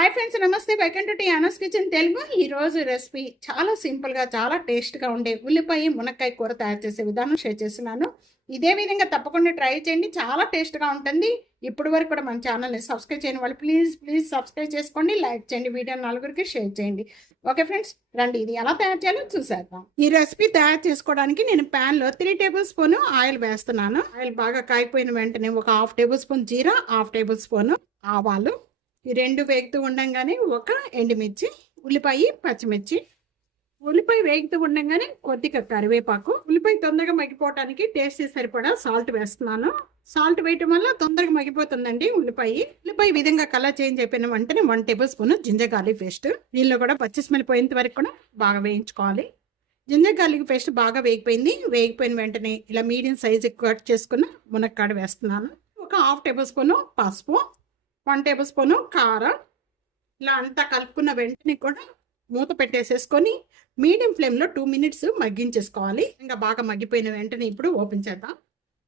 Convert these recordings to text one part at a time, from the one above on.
Hi friends, నమస్తే. Welcome to Tiana's kitchen Telugu. ఈరోజు recipe చాలా సింపుల్గా చాలా టేస్ట్గా ఉండే ఉల్లిపాయ మునక్కాయ కూర తయారు చేసే విధానం షేర్ చేస్తున్నాను. ఇదే విధంగా తప్పకుండా ట్రై చేయండి, చాలా టేస్ట్గా ఉంటుంది. ఇప్పటి వరకు కూడా మన ఛానల్ని సబ్స్క్రైబ్ చేయని వాళ్ళు ప్లీజ్ సబ్స్క్రైబ్ చేసుకోండి, లైక్ చేయండి, వీడియో నలుగురికి షేర్ చేయండి. ఓకే ఫ్రెండ్స్, రండి ఇది ఎలా తయారు చేయాలో చూసేద్దాం. ఈ రెసిపీ తయారు చేసుకోవడానికి నేను ప్యాన్లో 3 టేబుల్ స్పూన్ ఆయిల్ వేస్తున్నాను. ఆయిల్ బాగా కాగిపోయిన వెంటనే ఒక 1/2 టేబుల్ స్పూన్ జీరా, 1/2 టేబుల్ స్పూన్ ఆవాలు, ఈ 2 వేగుతూ ఉండగానే ఒక ఎండుమిర్చి, ఉల్లిపాయ, పచ్చిమిర్చి. ఉల్లిపాయ వేగుతూ ఉండగానే కొద్దిగా కరివేపాకు. ఉల్లిపాయ తొందరగా మగ్గిపోవడానికి టేస్ట్ సరిపడా సాల్ట్ వేస్తున్నాను. సాల్ట్ వేయటం వల్ల తొందరగా మగ్గిపోతుందండి ఉల్లిపాయ విధంగా కలర్ చేంజ్ అయిపోయిన వెంటనే 1 table spoon ginger garlic paste. దీనిలో కూడా పచ్చి స్మెల్ పోయేంత వరకు కూడా బాగా వేయించుకోవాలి. జింజర్ గార్లిక్ పేస్ట్ బాగా వేగిపోయిన వెంటనే ఇలా మీడియం సైజు కట్ చేసుకున్న మునక్కాడ వేస్తున్నాను. ఒక 1/2 టేబుల్ స్పూన్ పసుపు, 1 టేబుల్ స్పూను కారం. ఇలా అంతా కలుపుకున్న వెంటనే కూడా మూత పెట్టేసేసుకొని మీడియం ఫ్లేమ్లో 2 మినిట్స్ మగ్గించేసుకోవాలి. ఇంకా బాగా మగ్గిపోయిన వెంటనే ఇప్పుడు ఓపెన్ చేద్దాం.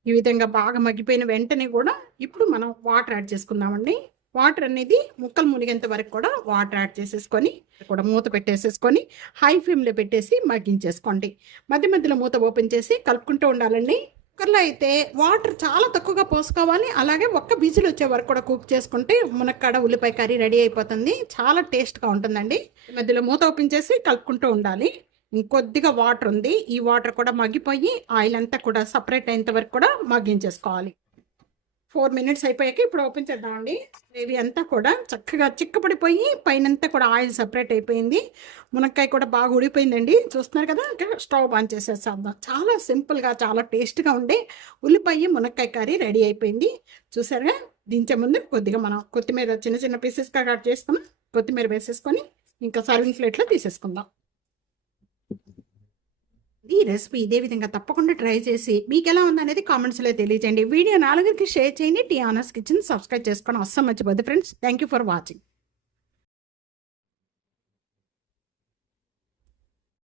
ఈ విధంగా బాగా మగ్గిపోయిన వెంటనే కూడా ఇప్పుడు మనం వాటర్ యాడ్ చేసుకుందామండి. వాటర్ అనేది ముక్కలు మునిగేంత వరకు కూడా వాటర్ యాడ్ చేసేసుకొని కూడా మూత పెట్టేసేసుకొని హై ఫ్లేమ్లో పెట్టేసి మగ్గించేసుకోండి. మధ్య మధ్యలో మూత ఓపెన్ చేసి కలుపుకుంటూ ఉండాలండి. కుక్కర్లో అయితే వాటర్ చాలా తక్కువగా పోసుకోవాలి. అలాగే ఒక్క విజిల్ వచ్చే వరకు కూడా కుక్ చేసుకుంటే మునక్కాడ ఉల్లిపాయ కర్రీ రెడీ అయిపోతుంది. చాలా టేస్ట్గా ఉంటుందండి. మధ్యలో మూత ఓపెన్ చేసి కలుపుకుంటూ ఉండాలి. ఇంకొద్దిగా వాటర్ ఉంది, ఈ వాటర్ కూడా మగ్గిపోయి ఆయిల్ అంతా కూడా సపరేట్ అయ్యేంత వరకు కూడా మగ్గించేసుకోవాలి. 4 మినిట్స్ అయిపోయాక ఇప్పుడు ఓపెన్ చేద్దామండి. గ్రేవీ అంతా కూడా చక్కగా చిక్కపడిపోయి పైనంతా కూడా ఆయిల్ సపరేట్ అయిపోయింది. మునక్కాయ కూడా బాగా ఉడిపోయిందండి. చూస్తున్నారు కదా. స్టవ్ ఆన్ చేసేద్దాం. చాలా సింపుల్గా చాలా టేస్ట్గా ఉండే ఉల్లిపాయ మునక్కాయ కర్రీ రెడీ అయిపోయింది. చూసారుగా. దించే ముందు కొద్దిగా మనం కొత్తిమీర చిన్న చిన్న పీసెస్గా కట్ చేస్తాం. కొత్తిమీర వేసేసుకొని ఇంకా సర్వింగ్ ప్లేట్లో తీసేసుకుందాం. ఈ రెసిపీ ఇదే విధంగా తప్పకుండా ట్రై చేసి మీకు ఎలా ఉందనేది కామెంట్స్లో తెలియజేయండి. వీడియో 4కి షేర్ చేయండి. టియానాస్ కిచెన్ సబ్స్క్రైబ్ చేసుకోవడం అస్సలు మర్చిపోద్దు friends. Thank you for watching.